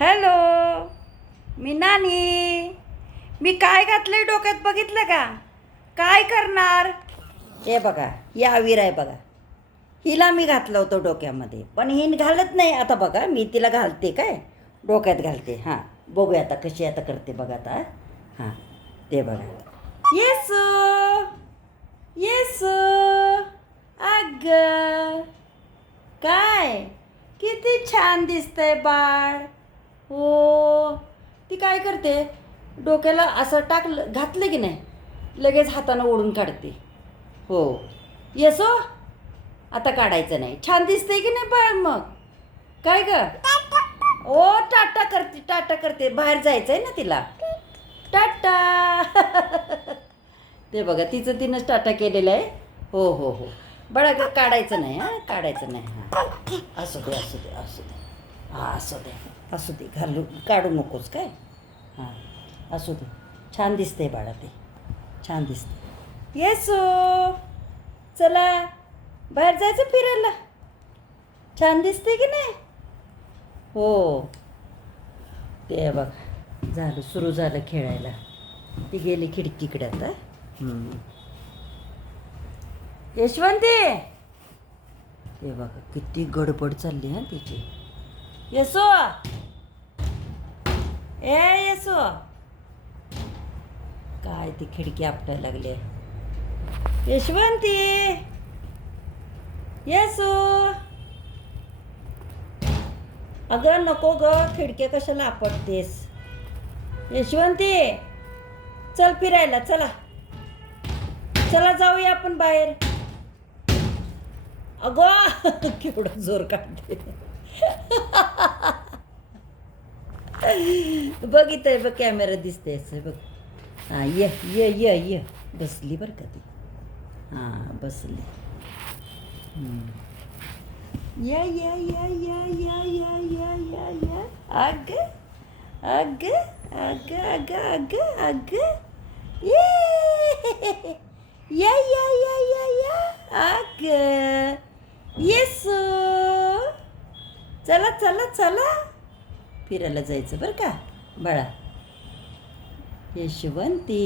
Hello, मी नानी. मी काय घातलंय डोक्यात बघितलं का? काय करणार? हे बघा, ही आवीर आहे बघा. हिला मी घातलं होतं डोक्यामध्ये, पण ही घालत नाही. आता बघा, मी तिला घालते काय, डोक्यात घालते. हां, बघूया आता कशी आता करते बघा आता. हां, ते बघा. येसू येसू, अग काय किती छान दिसतंय बाळ. हो, ती काय करते, डोक्याला असं टाकलं घातलं की नाही, लगेच हातानं ओढून काढते. हो, येसो, आता काढायचं नाही. छान दिसतंय की नाही बाळ मग? काय ग? ओ, टाटा करते, टाटा करते. बाहेर जायचं आहे ना तिला. टाटा. ते बघा, तिचं तिनंच टाटा केलेलं आहे. हो हो हो, बळा काढायचं नाही. हां, काढायचं नाही. हां, असू दे असू दे असू दे. हां, असू दे असू दे, घालू काढू नकोस काय. हां, असू दे. छान दिसते बाळा, ते छान दिसते. येसो, चला बाहेर जायचं फिरायला. छान दिसते की नाही? हो, ते बघ, झालं, सुरू झालं खेळायला. ती गेली खिडकीकडे आता. यशवंती, ते बघा किती गडबड चालली हा तिची. येसो, ए येसो, काय ती खिडकी आपटायला लागली. यशवंती, येसो, अगं नको ग, खिडक्या कशाला आपटतेस. यशवंती, चल फिरायला, चला चला जाऊया आपण बाहेर. अगं केवढं जोर काढते. बघ इथं बघ, कॅमेरा दिसते असं बघ. हां, ये ये ये ये, बसली बरं का ती. हां, बसली. या या या या या या या या या, अग अग अग अग अग अग, ये या या या या या, अग येसो, चला चला चला फिरायला जायचं बरं का बाळा. यशवंती.